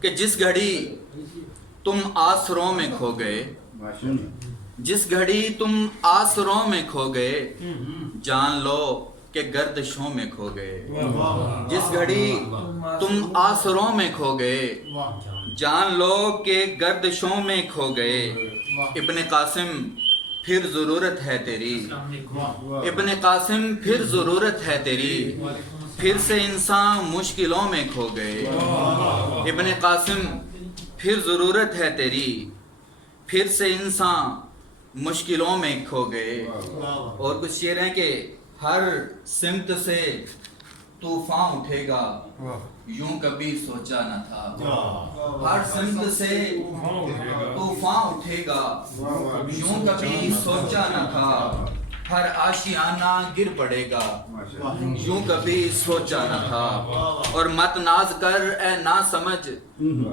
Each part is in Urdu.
کہ جس گھڑی تم آسروں میں کھو گئے، جس گھڑی تم آسروں میں کھو گئے، جان لو کہ گردشوں میں کھو گئے۔ جس گھڑی تم آسروں میں کھو گئے، جان لو کہ گردشوں میں کھو گئے۔ ابن قاسم پھر ضرورت ہے تیری، ابن قاسم پھر ضرورت ہے تیری، پھر سے انسان مشکلوں میں کھو گئے۔ ابن قاسم پھر ضرورت ہے تیری، پھر سے انسان مشکلوں میں کھو گئے۔ اور کچھ شعر ہیں کہ ہر سمت سے طوفان اٹھے گا، یوں کبھی سوچا نہ تھا۔ ہر سمت سے طوفان اٹھے گا، یوں کبھی سوچا نہ تھا۔ ہر آشیانہ گر پڑے گا، یوں کبھی سوچا نہ تھا۔ اور مت ناز کر اے نا سمجھ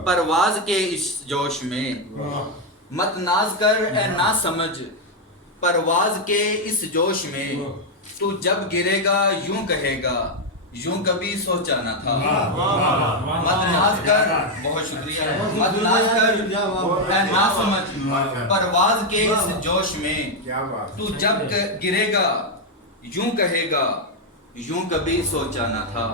پرواز کے اس جوش میں، مت ناز کر اے نا سمجھ پرواز کے اس جوش میں۔ تو جب گرے گا یوں کہے گا، یوں کبھی سوچا نہ تھا۔ مت ناز کر، بہت شکریہ، مت ناز کر اے نا سمجھ پرواز کے اس جوش میں۔ تو جب گرے گا یوں کہے گا، یوں کبھی سوچا نہ تھا۔